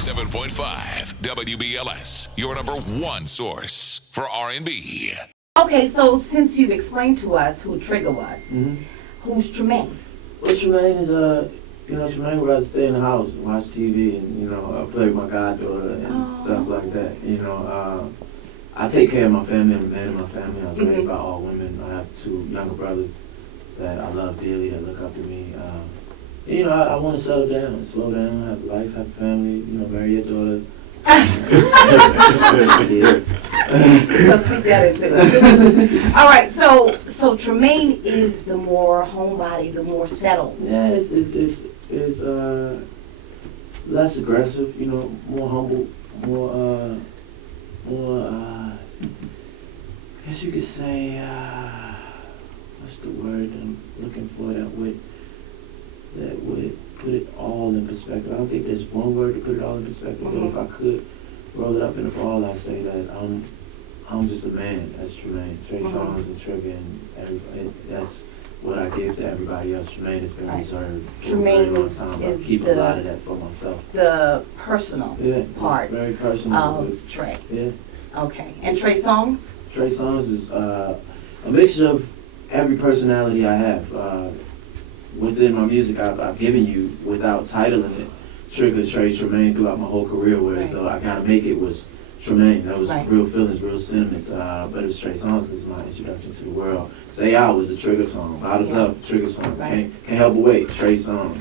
107.5 WBLS, your number one source for R&B. Okay, so since you've explained to us who Trigga was, who's Tremaine? Well, Tremaine is Tremaine would rather stay in the house and watch TV and, play with my goddaughter and stuff like that. I take care of my family. I'm a man of my family. I was raised by all women. I have two younger brothers that I love dearly, that look up to me. I want to settle down and slow down, have a life, have a family, marry your daughter. Yes. So speak that into it. All right, so Tremaine is the more homebody, the more settled. Yeah, it's less aggressive, more humble, more I guess you could say, what's the word I'm looking for that would put it all in perspective. I don't think there's one word to put it all in perspective, but if I could roll it up in a ball, I'd say that I'm just a man. That's Tremaine, Trey Songz and Trigga and everybody. That's what I give to everybody else. Tremaine has been reserved for a very long time. I keep a lot of that for myself. The personal part. Very personal. Of Trey. Yeah. Okay. And Trey Songz? Trey Songz is a mixture of every personality I have. Within my music, I've given you, without titling it, Trigga, Trey, Tremaine throughout my whole career, whereas though I Gotta Make It was Tremaine. That was real feelings, real sentiments, but it was Trey Songz because my introduction to the world. Say Out was a Trigga song. Bottoms Up, Trigga song. Can't Help But Wait, Trey song.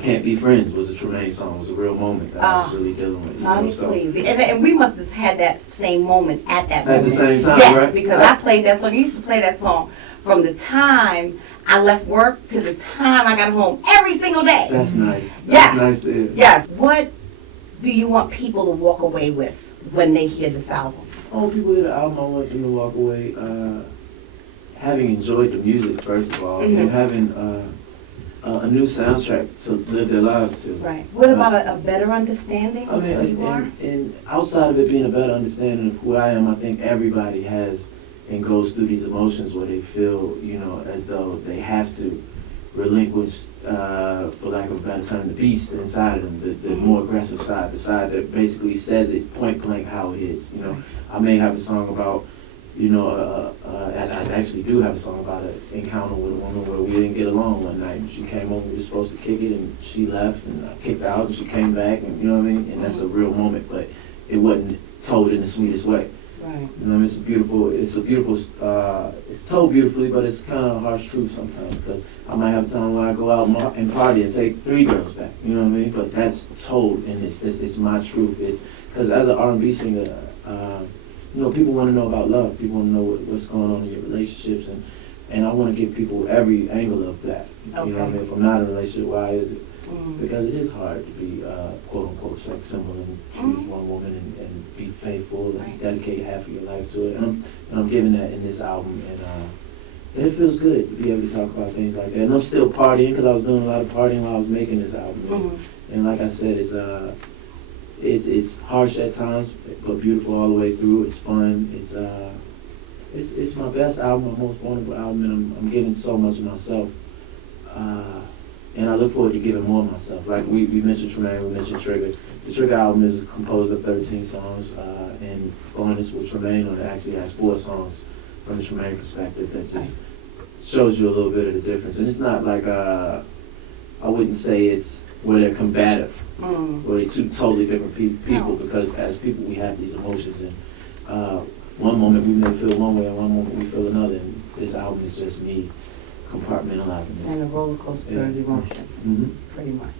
Can't Be Friends was a Tremaine song. It was a real moment that I was really dealing with. Please. And we must have had that same moment at that moment. At the same time, yes, right? Because I played that song. You used to play that song from the time I left work to the time I got home every single day. That's nice. Yes. That's nice to hear. Yes. What do you want people to walk away with when they hear this album? People hear the album, I want them to walk away having enjoyed the music, first of all, and having a new soundtrack to live their lives to. Right. What about a better understanding of who you are? And outside of it being a better understanding of who I am, I think everybody has and goes through these emotions where they feel, as though they have to relinquish, for lack of a better term, the beast inside of them, the more aggressive side, the side that basically says it point blank how it is. I may have a song about, and I actually do have a song about an encounter with a woman where we didn't get along one night. She came over, we were supposed to kick it, and she left, and I kicked her out, and she came back, and you know what I mean? And that's a real moment, but it wasn't told in the sweetest way. Right. It's told beautifully, but it's kind of a harsh truth sometimes, because I might have a time where I go out and party and take 3 girls back, you know what I mean? But that's told, and it's my truth. It's because as an R&B singer, people want to know about love. People want to know what's going on in your relationships, and I want to give people every angle of that. Okay. You know what I mean? If I'm not in a relationship, why is it? Because it is hard to be quote-unquote sex symbol and choose one woman and be faithful and dedicate half of your life to it. And I'm giving that in this album, and it feels good to be able to talk about things like that. And I'm still partying because I was doing a lot of partying while I was making this album. And like I said, it's harsh at times, but beautiful all the way through. It's fun. It's my best album, my most vulnerable album, and I'm giving so much of myself. And I look forward to giving more of myself. Like we mentioned Tremaine, we mentioned Trigga. The Trigga album is composed of 13 songs, and bonus with Tremaine on it actually has 4 songs from the Tremaine perspective that just shows you a little bit of the difference. And it's not like, I wouldn't say it's where they're combative, where they're two totally different people, because as people we have these emotions, and one moment we may feel one way and one moment we feel another, and this album is just me compartmentalizing it. And a roller coaster of emotions, pretty much.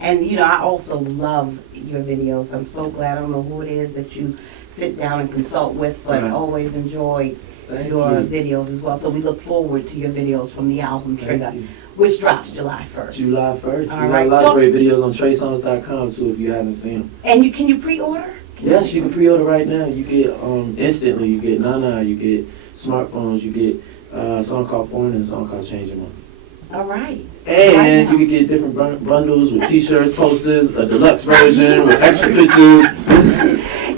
And I also love your videos. I'm so glad. I don't know who it is that you sit down and consult with, but always enjoy your videos as well. So we look forward to your videos from the album Trigga, which drops July 1st. July 1st. All we right. got a lot of great videos on TreySongz.com too if you haven't seen them. And can you pre-order? Yes, you can pre-order right now. You get instantly. You get Nana. You get smartphones. You get a song called Foreign and a song called Change Your Mind. All right. And you can get different bundles with t-shirts, posters, a deluxe version with extra pictures.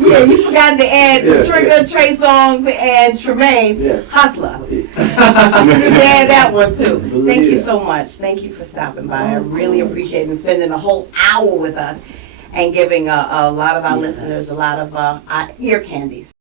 Yeah, you forgot to add Trigga, Trey Songz, and Tremaine, Hustler. You can add that one too. Thank you so much. Thank you for stopping by. I really appreciate it and spending a whole hour with us. and giving a lot of our Yes. listeners a lot of ear candies.